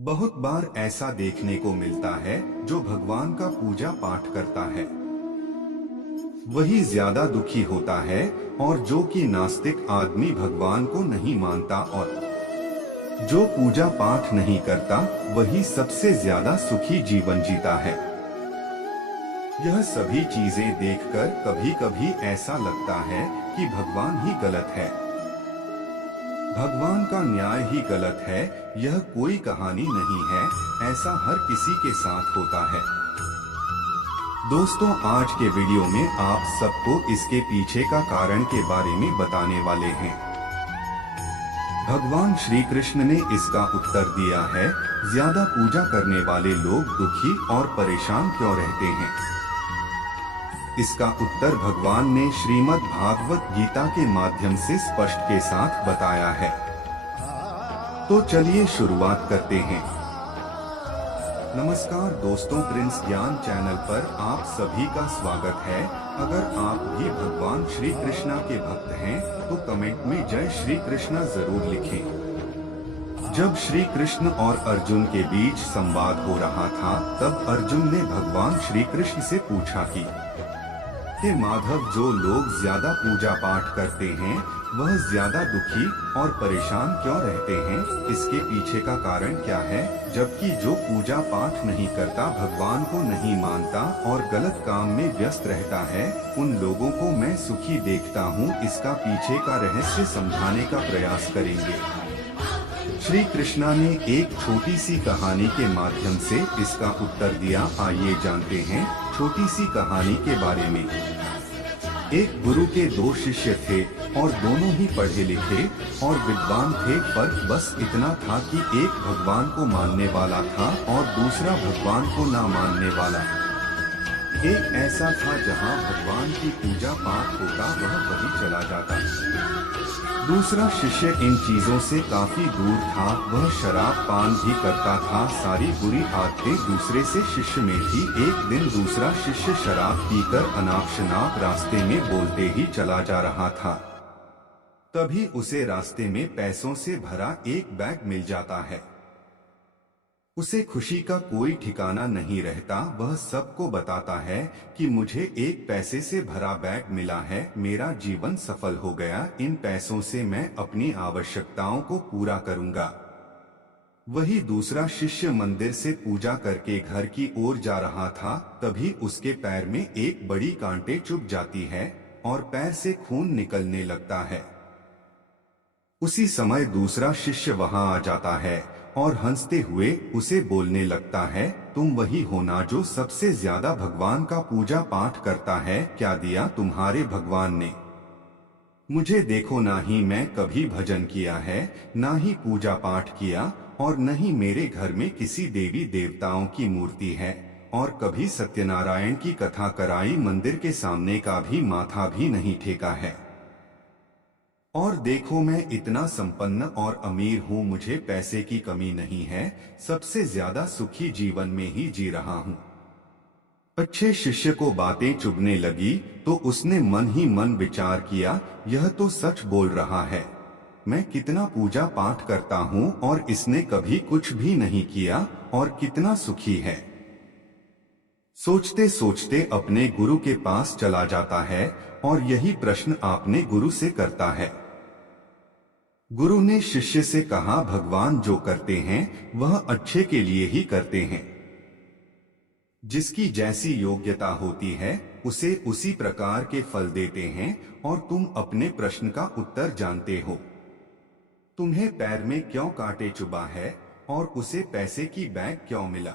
बहुत बार ऐसा देखने को मिलता है जो भगवान का पूजा पाठ करता है वही ज्यादा दुखी होता है और जो कि नास्तिक आदमी भगवान को नहीं मानता और जो पूजा पाठ नहीं करता वही सबसे ज्यादा सुखी जीवन जीता है। यह सभी चीजें देखकर कभी कभी ऐसा लगता है कि भगवान ही गलत है, भगवान का न्याय ही गलत है। यह कोई कहानी नहीं है, ऐसा हर किसी के साथ होता है। दोस्तों, आज के वीडियो में आप सबको इसके पीछे का कारण के बारे में बताने वाले हैं। भगवान श्री कृष्ण ने इसका उत्तर दिया है, ज्यादा पूजा करने वाले लोग दुखी और परेशान क्यों रहते हैं। इसका उत्तर भगवान ने श्रीमद् भागवत गीता के माध्यम से स्पष्ट के साथ बताया है। तो चलिए शुरुआत करते हैं। नमस्कार दोस्तों, प्रिंस ज्ञान चैनल पर आप सभी का स्वागत है। अगर आप भी भगवान श्री कृष्णा के भक्त हैं तो कमेंट में जय श्री कृष्णा जरूर लिखें। जब श्री कृष्ण और अर्जुन के बीच संवाद हो रहा था तब अर्जुन ने भगवान श्री कृष्ण से पूछा कि हे माधव, जो लोग ज्यादा पूजा पाठ करते हैं वह ज्यादा दुखी और परेशान क्यों रहते हैं, इसके पीछे का कारण क्या है। जबकि जो पूजा पाठ नहीं करता, भगवान को नहीं मानता और गलत काम में व्यस्त रहता है, उन लोगों को मैं सुखी देखता हूँ। इसका पीछे का रहस्य समझाने का प्रयास करेंगे। श्री कृष्णा ने एक छोटी सी कहानी के माध्यम से इसका उत्तर दिया। आइए जानते हैं छोटी सी कहानी के बारे में। एक गुरु के दो शिष्य थे और दोनों ही पढ़े लिखे और विद्वान थे। फर्क बस इतना था कि एक भगवान को मानने वाला था और दूसरा भगवान को ना मानने वाला। एक ऐसा था जहाँ भगवान की पूजा पाठ होता, वह वही चला जाता। दूसरा शिष्य इन चीजों से काफी दूर था, वह शराब पान भी करता था। सारी बुरी आदतें दूसरे से शिष्य में थी। एक दिन दूसरा शिष्य शराब पीकर अनाप शनाप रास्ते में बोलते ही चला जा रहा था। तभी उसे रास्ते में पैसों से भरा एक बैग मिल जाता है। उसे खुशी का कोई ठिकाना नहीं रहता। वह सबको बताता है कि मुझे एक पैसे से भरा बैग मिला है, मेरा जीवन सफल हो गया। इन पैसों से मैं अपनी आवश्यकताओं को पूरा करूंगा। वही दूसरा शिष्य मंदिर से पूजा करके घर की ओर जा रहा था। तभी उसके पैर में एक बड़ी कांटे चुभ जाती है और पैर से खून निकलने लगता है। उसी समय दूसरा शिष्य वहां आ जाता है और हंसते हुए उसे बोलने लगता है, तुम वही हो ना जो सबसे ज्यादा भगवान का पूजा पाठ करता है। क्या दिया तुम्हारे भगवान ने मुझे, देखो ना ही मैं कभी भजन किया है, ना ही पूजा पाठ किया और न ही मेरे घर में किसी देवी देवताओं की मूर्ति है और कभी सत्यनारायण की कथा कराई, मंदिर के सामने का भी माथा भी नहीं टेका है। और देखो मैं इतना संपन्न और अमीर हूँ, मुझे पैसे की कमी नहीं है, सबसे ज्यादा सुखी जीवन में ही जी रहा हूँ। अच्छे शिष्य को बातें चुभने लगी तो उसने मन ही मन विचार किया, यह तो सच बोल रहा है। मैं कितना पूजा पाठ करता हूँ और इसने कभी कुछ भी नहीं किया और कितना सुखी है। सोचते सोचते अपने गुरु के पास चला जाता है और यही प्रश्न आपने गुरु से करता है। गुरु ने शिष्य से कहा, भगवान जो करते हैं वह अच्छे के लिए ही करते हैं। जिसकी जैसी योग्यता होती है उसे उसी प्रकार के फल देते हैं। और तुम अपने प्रश्न का उत्तर जानते हो। तुम्हें पैर में क्यों कांटे चुभा है और उसे पैसे की बैग क्यों मिला।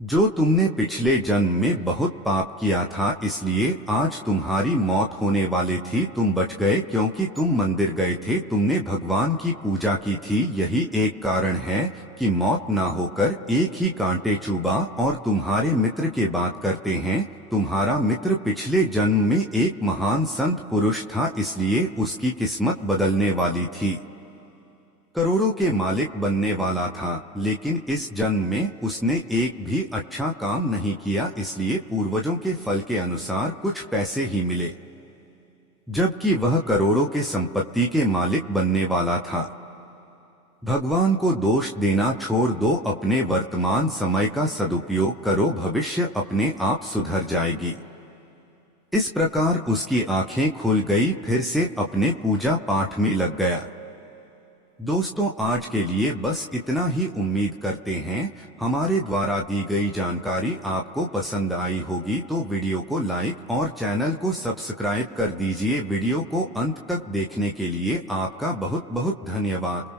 जो तुमने पिछले जन्म में बहुत पाप किया था, इसलिए आज तुम्हारी मौत होने वाली थी। तुम बच गए क्योंकि तुम मंदिर गए थे, तुमने भगवान की पूजा की थी। यही एक कारण है कि मौत ना होकर एक ही कांटे चुभा। और तुम्हारे मित्र की बात करते हैं, तुम्हारा मित्र पिछले जन्म में एक महान संत पुरुष था, इसलिए उसकी किस्मत बदलने वाली थी, करोड़ों के मालिक बनने वाला था। लेकिन इस जन्म में उसने एक भी अच्छा काम नहीं किया, इसलिए पूर्वजों के फल के अनुसार कुछ पैसे ही मिले, जबकि वह करोड़ों के संपत्ति के मालिक बनने वाला था। भगवान को दोष देना छोड़ दो, अपने वर्तमान समय का सदुपयोग करो, भविष्य अपने आप सुधर जाएगी। इस प्रकार उसकी आंखें खुल गई, फिर से अपने पूजा पाठ में लग गया। दोस्तों, आज के लिए बस इतना ही। उम्मीद करते हैं हमारे द्वारा दी गई जानकारी आपको पसंद आई होगी, तो वीडियो को लाइक और चैनल को सब्सक्राइब कर दीजिए। वीडियो को अंत तक देखने के लिए आपका बहुत बहुत धन्यवाद।